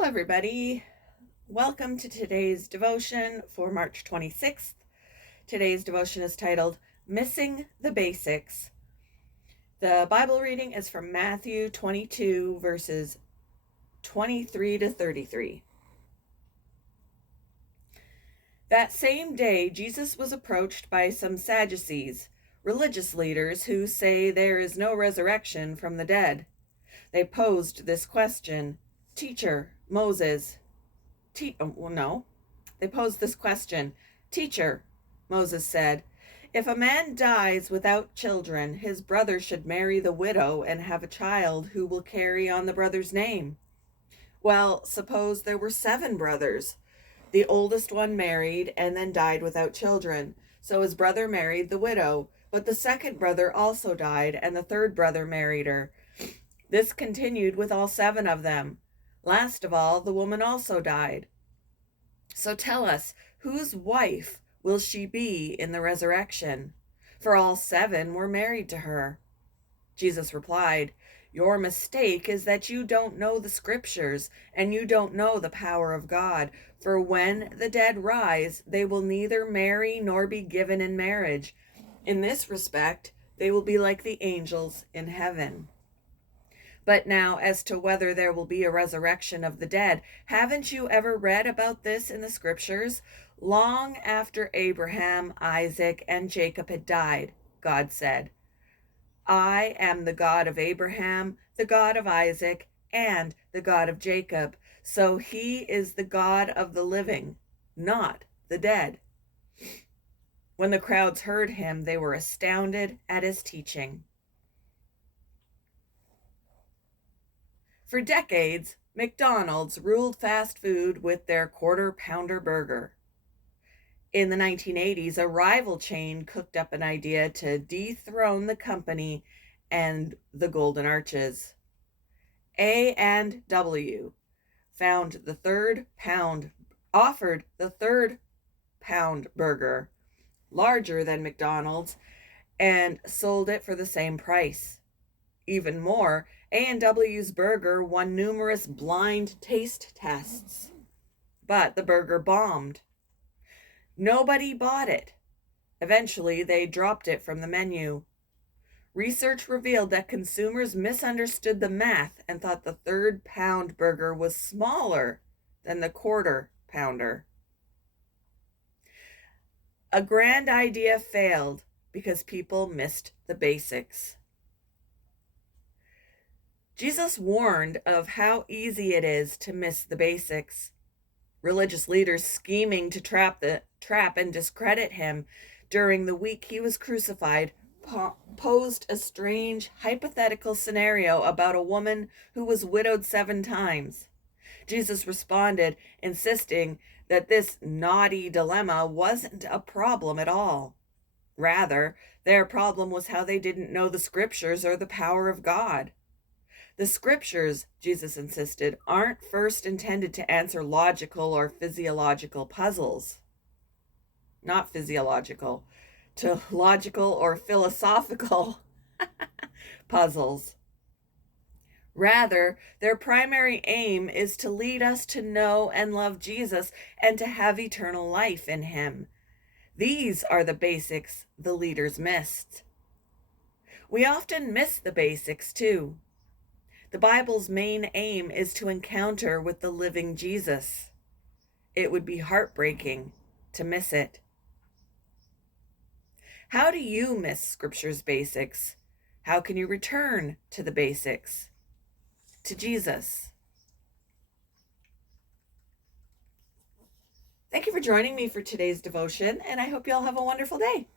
Hello, everybody. Welcome to today's devotion for March 26th. Today's devotion is titled Missing the Basics. The Bible reading is from Matthew 22, verses 23 to 33. That same day, Jesus was approached by some Sadducees, religious leaders who say there is no resurrection from the dead. They posed this question, Teacher, Moses, They posed this question. Teacher, Moses said, if a man dies without children, his brother should marry the widow and have a child who will carry on the brother's name. Well, suppose there were 7 brothers. The oldest one married and then died without children. So his brother married the widow, but the second brother also died, and the third brother married her. This continued with all 7 of them. Last of all, the woman also died. So tell us, whose wife will she be in the resurrection? For all 7 were married to her. Jesus replied, your mistake is that you don't know the scriptures, and you don't know the power of God. For when the dead rise, they will neither marry nor be given in marriage. In this respect, they will be like the angels in heaven. But now, as to whether there will be a resurrection of the dead, haven't you ever read about this in the scriptures? Long after Abraham, Isaac, and Jacob had died, God said, I am the God of Abraham, the God of Isaac, and the God of Jacob. So he is the God of the living, not the dead. When the crowds heard him, they were astounded at his teaching. For decades, McDonald's ruled fast food with their quarter-pounder burger. In the 1980s, a rival chain cooked up an idea to dethrone the company and the Golden Arches. A&W offered the third pound burger, larger than McDonald's, and sold it for the same price. Even more, A&W's burger won numerous blind taste tests, but the burger bombed. Nobody bought it. Eventually, they dropped it from the menu. Research revealed that consumers misunderstood the math and thought the third pound burger was smaller than the quarter pounder. A grand idea failed because people missed the basics. Jesus warned of how easy it is to miss the basics. Religious leaders scheming to trap and discredit him during the week he was crucified posed a strange hypothetical scenario about a woman who was widowed 7 times. Jesus responded, insisting that this naughty dilemma wasn't a problem at all. Rather, their problem was how they didn't know the scriptures or the power of God. The scriptures, Jesus insisted, aren't first intended to answer logical or physiological puzzles. Not physiological, to logical or philosophical puzzles. Rather, their primary aim is to lead us to know and love Jesus and to have eternal life in him. These are the basics the leaders missed. We often miss the basics too. The Bible's main aim is to encounter with the living Jesus. It would be heartbreaking to miss it. How do you miss Scripture's basics? How can you return to the basics? To Jesus. Thank you for joining me for today's devotion, and I hope you all have a wonderful day.